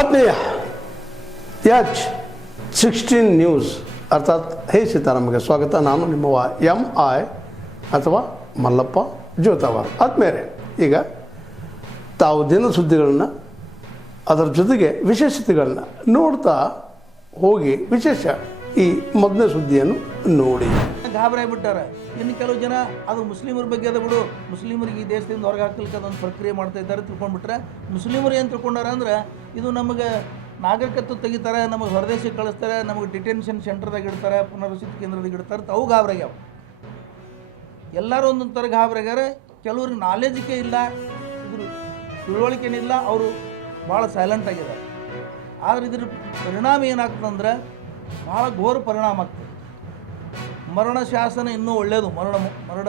ಆತ್ಮೀಯ H16 news ಅರ್ಥಾತ್ ಹೇ ಸೀತಾರಾಮಗೆ ಸ್ವಾಗತ. ನಾನು ನಿಮ್ಮವ MI ಅಥವಾ ಮಲ್ಲಪ್ಪ ಜೋತಾವಾರ್. ಆದ್ಮೇಲೆ ಈಗ ತಾವು ದಿನ ಸುದ್ದಿಗಳನ್ನ ಅದರ ಜೊತೆಗೆ ವಿಶೇಷತೆಗಳನ್ನ ನೋಡ್ತಾ ಹೋಗಿ ವಿಶೇಷ ಈ ಮೊದಲನೇ ಸುದ್ದಿಯನ್ನು ನೋಡಿ. ಗಾಬರಾಗ್ಬಿಟ್ಟಾರೆ. ಇನ್ನು ಕೆಲವು ಜನ ಅದು ಮುಸ್ಲಿಮರ ಬಗ್ಗೆ ಅದ ಬಿಡು, ಮುಸ್ಲಿಮರಿಗೆ ಈ ದೇಶದಿಂದ ಹೊರಗೆ ಹಾಕ್ಲಿಕ್ಕೆ ಅದೊಂದು ಪ್ರಕ್ರಿಯೆ ಮಾಡ್ತಾ ಇದ್ದಾರೆ ತಿಳ್ಕೊಂಡ್ಬಿಟ್ರೆ. ಮುಸ್ಲಿಮರು ಏನು ತಿಳ್ಕೊಂಡಾರ ಅಂದ್ರೆ ಇದು ನಮಗೆ ನಾಗರಿಕತ್ವ ತೆಗಿತಾರೆ, ನಮಗೆ ಹೊರದೇಶಕ್ಕೆ ಕಳಿಸ್ತಾರೆ, ನಮಗೆ ಡಿಟೆನ್ಷನ್ ಸೆಂಟರ್ದಾಗ ಇಡ್ತಾರೆ, ಪುನರ್ವಸತಿ ಕೇಂದ್ರದಾಗ ಇಡ್ತಾರೆ. ಅವು ಗಾಬರಾಗ್ಯಾವ. ಎಲ್ಲರೂ ಒಂದೊಂದು ಥರ ಗಾಬರಾಗ್ಯಾರ. ಕೆಲವ್ರಿಗೆ ನಾಲೆಜಿಕೆ ಇಲ್ಲ, ಇದ್ರ ತಿಳುವಳಿಕೆನಿಲ್ಲ, ಅವರು ಭಾಳ ಸೈಲೆಂಟ್ ಆಗಿದ್ದಾರೆ. ಆದರೆ ಇದ್ರ ಪರಿಣಾಮ ಏನಾಗ್ತದಂದ್ರೆ ಭಾಳ ಘೋರ ಪರಿಣಾಮ ಆಗ್ತದೆ. ಮರಣ ಶಾಸನ ಇನ್ನೂ ಒಳ್ಳೆಯದು, ಮರಣ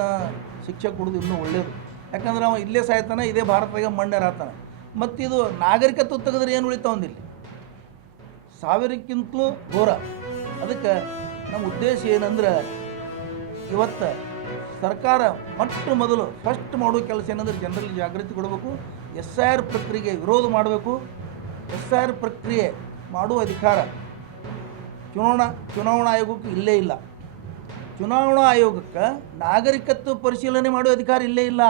ಶಿಕ್ಷೆ ಕೊಡೋದು ಇನ್ನೂ ಒಳ್ಳೆಯದು. ಯಾಕಂದ್ರೆ ಅವ ಇಲ್ಲೇ ಸಾಯ್ತಾನೆ, ಇದೇ ಭಾರತದಾಗ ಮಣ್ಣೇರಾಗ್ತಾನೆ. ಮತ್ತು ಇದು ನಾಗರಿಕತ್ವ ತೆಗೆದ್ರೆ ಏನು ಉಳಿತಾವಂದಿಲ್ಲ, 1000ಕ್ಕಿಂತಲೂ ಘೋರ. ಅದಕ್ಕೆ ನಮ್ಮ ಉದ್ದೇಶ ಏನಂದ್ರೆ ಇವತ್ತು ಸರ್ಕಾರ ಮೊದಲು ಫಸ್ಟ್ ಮಾಡೋ ಕೆಲಸ ಏನಂದ್ರೆ ಜನರಲ್ಲಿ ಜಾಗೃತಿ ಕೊಡಬೇಕು. SIR ಪ್ರಕ್ರಿಯೆಗೆ ವಿರೋಧ ಮಾಡಬೇಕು. SIR ಪ್ರಕ್ರಿಯೆ ಮಾಡುವ ಅಧಿಕಾರ ಚುನಾವಣಾ ಆಯೋಗಕ್ಕೆ ಇಲ್ಲೇ ಇಲ್ಲ. ಚುನಾವಣಾ ಆಯೋಗಕ್ಕೆ ನಾಗರಿಕತ್ವ ಪರಿಶೀಲನೆ ಮಾಡುವ ಅಧಿಕಾರ ಇಲ್ಲೇ ಇಲ್ಲ.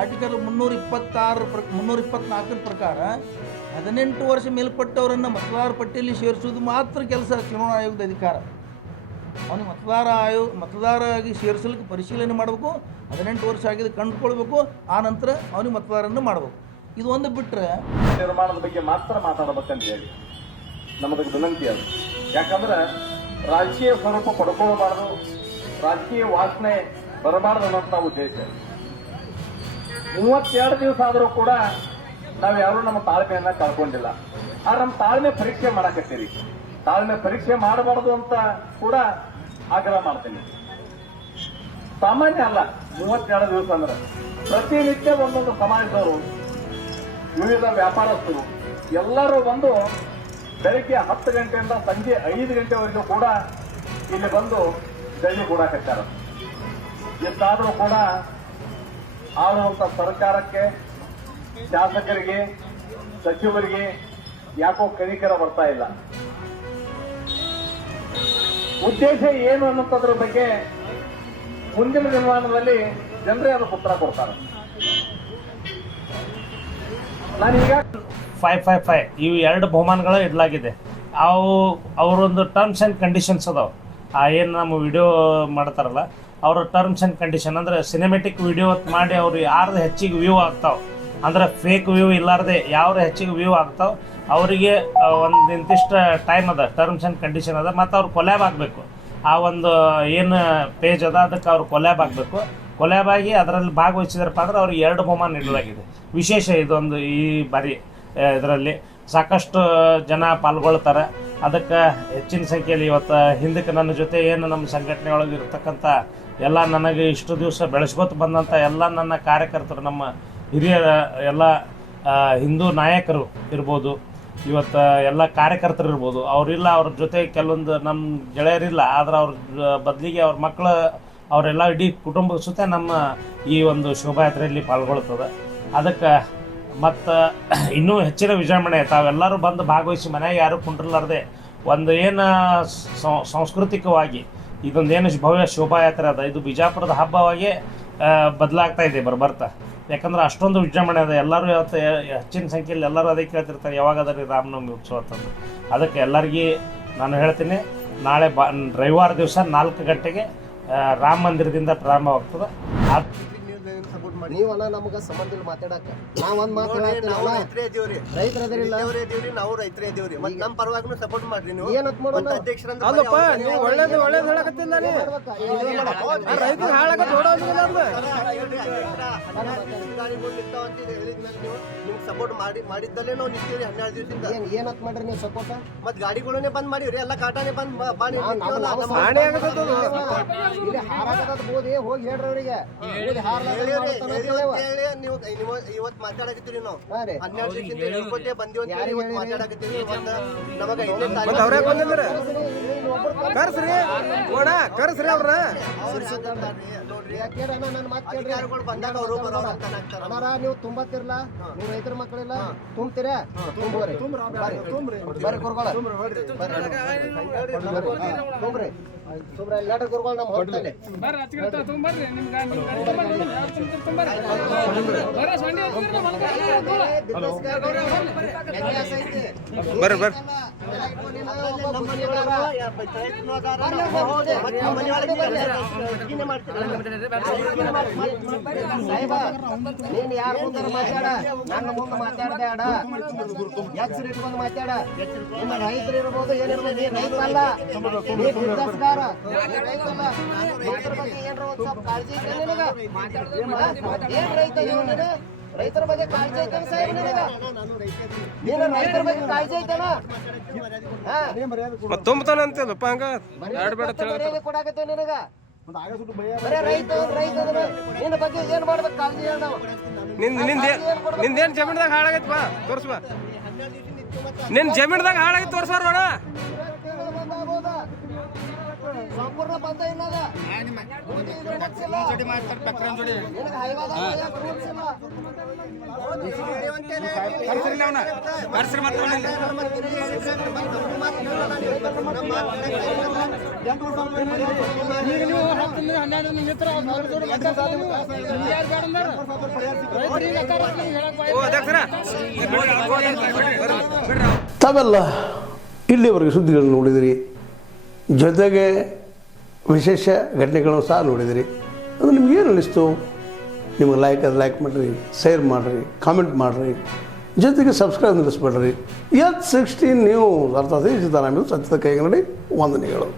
ಆರ್ಟಿಕಲ್ 324 ಪ್ರಕಾರ 18 ವರ್ಷ ಮೇಲ್ಪಟ್ಟವರನ್ನು ಮತದಾರ ಪಟ್ಟಿಯಲ್ಲಿ ಸೇರಿಸುವುದು ಮಾತ್ರ ಕೆಲಸ ಚುನಾವಣಾ ಆಯೋಗದ ಅಧಿಕಾರ. ಅವನಿಗೆ ಮತದಾರ ಆಗಿ ಸೇರಿಸಲಿಕ್ಕೆ ಪರಿಶೀಲನೆ ಮಾಡಬೇಕು, 18 ವರ್ಷ ಆಗಿದೆ ಕಂಡುಕೊಳ್ಬೇಕು, ಆ ನಂತರ ಅವನಿಗೆ ಮತದಾರನ್ನು ಮಾಡಬೇಕು. ಇದು ಒಂದು ಬಿಟ್ಟರೆ ನಿರ್ಮಾಣದ ಬಗ್ಗೆ ಮಾತ್ರ ಮಾತಾಡಬೇಕಂತ ಹೇಳಿ ನಮ್ಮದಕ್ಕೆ ವಿನಂತಿ ಅದು. ಯಾಕಂದ್ರೆ ರಾಜಕೀಯ ಸ್ವರೂಪ ಪಡ್ಕೊಳ್ಬಾರ್ದು, ರಾಜಕೀಯ ವಾಸನೆ ಬರಬಾರ್ದು ಅನ್ನೋಂಥ ಉದ್ದೇಶ. 32 ದಿವಸ ಆದರೂ ಕೂಡ ನಾವು ಯಾರು ನಮ್ಮ ತಾಳ್ಮೆಯನ್ನ ಕಳ್ಕೊಂಡಿಲ್ಲ. ಆದ್ರೆ ನಮ್ಮ ತಾಳ್ಮೆ ಪರೀಕ್ಷೆ ಮಾಡಕತ್ತೀರಿ. ತಾಳ್ಮೆ ಪರೀಕ್ಷೆ ಮಾಡಬಾರ್ದು ಅಂತ ಕೂಡ ಆಗ್ರಹ ಮಾಡ್ತೀನಿ. ಸಾಮಾನ್ಯ ಅಲ್ಲ 32 ದಿವಸ ಅಂದ್ರೆ. ಪ್ರತಿನಿತ್ಯ ಒಂದೊಂದು ಸಮಾಜದವರು, ವಿವಿಧ ವ್ಯಾಪಾರಸ್ಥರು ಎಲ್ಲರೂ ಬಂದು ಬೆಳಗ್ಗೆ 10 ಗಂಟೆಯಿಂದ ಸಂಜೆ 5 ಗಂಟೆವರೆಗೂ ಕೂಡ ಇಲ್ಲಿ ಬಂದು ದನಿ ಕೂಡಾಕತ್ತಾರ. ಇಷ್ಟಾದರೂ ಕೂಡ ಆಳುವಂತ ಸರ್ಕಾರಕ್ಕೆ, ಶಾಸಕರಿಗೆ, ಸಚಿವರಿಗೆ ಯಾಕೋ ಕನಿಕರ ಬರ್ತಾ ಇಲ್ಲ. ಉದ್ದೇಶ ಏನು ಅನ್ನೋದ್ರ ಬಗ್ಗೆ ಮುಂದಿನ ದಿನಮಾನದಲ್ಲಿ ಜನರೇ ಅದಕ್ಕೆ ಉತ್ತರ ಕೊಡ್ತಾರೆ. ನಾನೀಗ 555 ಇವು 2 ಬಹುಮಾನಗಳು ಇಡಲಾಗಿದೆ. ಅವರೊಂದು ಟರ್ಮ್ಸ್ ಆ್ಯಂಡ್ ಕಂಡೀಷನ್ಸ್ ಅದಾವೆ. ಏನು ನಮ್ಮ ವಿಡಿಯೋ ಮಾಡ್ತಾರಲ್ಲ ಅವರ ಟರ್ಮ್ಸ್ ಆ್ಯಂಡ್ ಕಂಡೀಷನ್ ಅಂದರೆ ಸಿನಿಮೆಟಿಕ್ ವಿಡಿಯೋ ಮಾಡಿ ಅವ್ರು ಯಾರ್ದು ಹೆಚ್ಚಿಗೆ ವ್ಯೂ ಆಗ್ತಾವೆ, ಅಂದರೆ ಫೇಕ್ ವ್ಯೂ ಇಲ್ಲಾರ್ದೆ ಯಾವ್ದು ಹೆಚ್ಚಿಗೆ ವ್ಯೂ ಆಗ್ತಾವೆ ಅವರಿಗೆ ಒಂದು ಇಂತಿಷ್ಟು ಟೈಮ್ ಅದ, ಟರ್ಮ್ಸ್ ಆ್ಯಂಡ್ ಕಂಡೀಷನ್ ಅದ. ಮತ್ತು ಅವ್ರು ಕೊಲ್ಯಾಬ್ ಆಗಬೇಕು. ಆ ಒಂದು ಏನು ಪೇಜ್ ಅದ ಅದಕ್ಕೆ ಅವ್ರು ಕೊಲ್ಯಾಬ್ ಆಗಬೇಕು. ಕೊಲ್ಯಾಬ್ ಆಗಿ ಅದರಲ್ಲಿ ಭಾಗವಹಿಸಿದ್ರಪ್ಪ ಅಂದ್ರೆ ಅವ್ರಿಗೆ 2 ಬಹುಮಾನ ನೀಡಲಾಗಿದೆ. ವಿಶೇಷ ಇದೊಂದು ಈ ಬಾರಿ ಇದರಲ್ಲಿ ಸಾಕಷ್ಟು ಜನ ಪಾಲ್ಗೊಳ್ತಾರೆ. ಅದಕ್ಕೆ ಹೆಚ್ಚಿನ ಸಂಖ್ಯೆಯಲ್ಲಿ ಇವತ್ತು ಹಿಂದಕ್ಕೆ ನನ್ನ ಜೊತೆ ಏನು ನಮ್ಮ ಸಂಘಟನೆ ಒಳಗೆ ಇರತಕ್ಕಂಥ ಎಲ್ಲ ನನಗೆ ಇಷ್ಟು ದಿವಸ ಬೆಳೆಸ್ಕೊತ ಬಂದಂಥ ಎಲ್ಲ ನನ್ನ ಕಾರ್ಯಕರ್ತರು, ನಮ್ಮ ಹಿರಿಯರ ಎಲ್ಲ ಹಿಂದೂ ನಾಯಕರು ಇರ್ಬೋದು, ಇವತ್ತು ಎಲ್ಲ ಕಾರ್ಯಕರ್ತರು ಇರ್ಬೋದು, ಅವರಿಲ್ಲ, ಅವ್ರ ಜೊತೆ ಕೆಲವೊಂದು ನಮ್ಮ ಗೆಳೆಯರಿಲ್ಲ, ಆದರೆ ಅವ್ರ ಬದಲಿಗೆ ಅವ್ರ ಮಕ್ಕಳು ಅವರೆಲ್ಲ ಇಡೀ ಕುಟುಂಬದ ಸುತ್ತ ನಮ್ಮ ಈ ಒಂದು ಶೋಭಾಯಾತ್ರೆಯಲ್ಲಿ ಪಾಲ್ಗೊಳ್ತದೆ. ಅದಕ್ಕೆ ಮತ್ತು ಇನ್ನೂ ಹೆಚ್ಚಿನ ವಿಜೃಂಭಣೆ ತಾವೆಲ್ಲರೂ ಬಂದು ಭಾಗವಹಿಸಿ ಮನೆಯಾಗ ಯಾರು ಕುಂಡ್ರಲಾರ್ದೆ ಒಂದು ಏನು ಸಾಂಸ್ಕೃತಿಕವಾಗಿ ಇದೊಂದೇನು ಭವ್ಯ ಶೋಭಾಯಾತ್ರೆ ಅದ, ಇದು ಬಿಜಾಪುರದ ಹಬ್ಬವಾಗಿ ಬದಲಾಗ್ತಾ ಇದೆ ಬರ್ತಾ. ಯಾಕಂದ್ರೆ ಅಷ್ಟೊಂದು ವಿಜೃಂಭಣೆ ಅದ. ಎಲ್ಲರೂ ಇವತ್ತು ಹೆಚ್ಚಿನ ಸಂಖ್ಯೆಯಲ್ಲಿ ಎಲ್ಲರೂ ಅದೇ ಕೇಳ್ತಿರ್ತಾರೆ, ಯಾವಾಗ ಅದರಿ ರಾಮನವಮಿ ಉತ್ಸವ ಅಂತಂದು. ಅದಕ್ಕೆ ಎಲ್ಲರಿಗೂ ನಾನು ಹೇಳ್ತೀನಿ, ನಾಳೆ ರವಿವಾರ ದಿವಸ 4 ಗಂಟೆಗೆ ರಾಮ ಮಂದಿರದಿಂದ ಪ್ರಾರಂಭವಾಗ್ತದೆ. ನೀವಲ್ಲ ನಮ್ಗೆ ಸಂಬಂಧ ಇಲ್ಲ ಮಾತಾಡಕ. ನಾವ್ ಒಂದ್ ನಾವು ರೈತರೇ ಇದೀವ್ರಿ, ನಾವು ರೈತರೇ ಇದೀವ್ರಿ. ಮತ್ತೆ ನಮ್ಮ ಪರವಾಗಿ ಸಪೋರ್ಟ್ ಮಾಡ್ರಿ. ನೀವು ಏನಂತ ಮಾಡೋಣ ಅಧ್ಯಕ್ಷರಂದ್ರೆ ಅಲ್ಲಪ್ಪ, ನೀವು ಒಳ್ಳೇದು ಹೇಳಕತ್ತಿಲ್ಲ ರೀ. ರೈತರು ಹಾಳಾಗ ನೋಡೋದಿಲ್ಲ ಅಂದ್ರೆ ಗಾಡಿಗಳು ನಿಂತಾವ ಅಂತ ಹೇಳಿದ್ಮೇಲೆ ನೀವು ನಿಮ್ಗೆ ಸಪೋರ್ಟ್ ಮಾಡಿದ್ದಲ್ಲೇ ನಾವು ನಿಂತೀವ್ರಿ 12 ದಿವಸದಿಂದ. ಏನಂತ ಮಾಡ್ರಿ ನೀವು ಸಪೋರ್ಟ್? ಮತ್ತೆ ಗಾಡಿಗಳನ್ನೇ ಬಂದ್ ಮಾಡಿವ್ರಿ, ಎಲ್ಲ ಕಾಟಾನೆ ಬಂದ್ ಮಾಡಿ ಇಲ್ಲಿ ಹಾರಾಗದ ಬೋದಿ ಹೋಗಿ ಹೇಳ್ರಿ ಅವರಿಗೆ. ನೀವು ಇವತ್ತು ಮಾತಾಡಕತ್ತೀರಿ, ನಾವು 12 ದಿವಸದಿಂದ ಹೇಳ್ಕೊಟ್ಟೆ ಬಂದಿವಿ ಅಂತ ಹೇಳಿ ಇವತ್ತು ಮಾತಾಡಕತ್ತೀವಿ. ನಮಗೆ ಕರ್ಸ್ರಿ ಅವ್ರ ನೋಡ್ರಿ, ಅಧಿಕಾರಿಗಳು ಬಂದಾಗ ಅವರು ಬರೋರು. ನೀವು ತುಂಬತ್ತಿರ್ಲ, ನೀವು ರೈತರ ರೈತರ ಮಕ್ಕಳೆಲ್ಲ ತುಂಬ್ತೀರಾ? ತುಂಬ್ರಿ ಬರ್ರಿ ಗುರುಗಳ ತುಂಬ್ರಿ ಎಲ್ಲಾಟ ಗುರುಗಳು ನಮ್ಮ ಹೊಟ್ಟಲ್ಲಿ ಸಾಹೇಬ ನೀನ್ ಯಾರ ಮುಂದೆ ಮಾತಾಡ, ನನ್ನ ಮುಂದೆ ಮಾತಾಡಬೇಡ, ಎಚ್ಚರ ಇಟ್ಕೊಂಡು ಮಾತಾಡ. ನಿಮ್ಮ ರೈತರು ಇರ್ಬೋದು ಏನಿರ್ಬೋದು, ನೀ ರೈತ ಅಲ್ಲ, ನೀ ಬಿಸ್ನೆಸ್ಗಾರ, ರೈತಲ್ಲ. ರೈತರ ಬಗ್ಗೆ ಏನ್ರ ಒಂದ್ ಸ್ವಲ್ಪ ಕಾಳಜಿ ಐತೆ ನಿನಗ? ಏನ್ ರೈತ ನೀವು ನೀನು? ರೈತರ ಬಗ್ಗೆ ಕಾಳಜಿ ಐತೆ ಸಾಹೇಬ್ ನಿನಗ? ನೀನು ರೈತರ ಬಗ್ಗೆ ಕಾಳಜಿ ಐತನ? ತುಂಬತಾನಂತಲ್ಲಪ್ಪ ಹಂಗ ಕೊಡಾಕತ್ತೇವ್ ನಿನಗ. ಬರೇ ರೈತ ಅಂದ್ರೆ ನಿನ್ನ ಬಗ್ಗೆ ಏನ್ ಮಾಡ್ಬೇಕು ಕಾಳಜಿ ಹೇಳ ನಾವು. ನಿಂದೇನ್ ಜಮೀನ್ದಾಗ ಹಾಳಾಗೈತಪ್ಪ ತೋರ್ಸ್ಬಾ. ನಿನ್ ಜಮೀನ್ದಾಗ ಹಾಳಾಗೈತಿ ತೋರ್ಸಾರ ನೋಡ. ಸಂಪೂರ್ಣ ಬಂದ ಇಲ್ಲದ ತಾವೆಲ್ಲ ಇಲ್ಲಿವರೆಗೆ ಸುದ್ದಿಗಳನ್ನು ನೋಡಿದಿರಿ, ಜೊತೆಗೆ ವಿಶೇಷ ಘಟನೆಗಳನ್ನು ಸಹ ನೋಡಿದಿರಿ. ಅದು ನಿಮ್ಗೇನು ಅನ್ನಿಸ್ತು? ನಿಮಗೆ ಲೈಕ್ ಮಾಡಿರಿ, ಶೇರ್ ಮಾಡಿರಿ, ಕಾಮೆಂಟ್ ಮಾಡಿರಿ, ಜೊತೆಗೆ ಸಬ್ಸ್ಕ್ರೈಬ್ ನಿಲ್ಲಿಸ್ಬೇಡ್ರಿ. H16 ನ್ಯೂಸ್ ಅರ್ಥಾತ್ ಈ ಸಿದ್ದರಾಮಯ್ಯ ಸತ್ಯದ ಕೈಗನ್ನಡಿ ವಂದನೆಗಳು.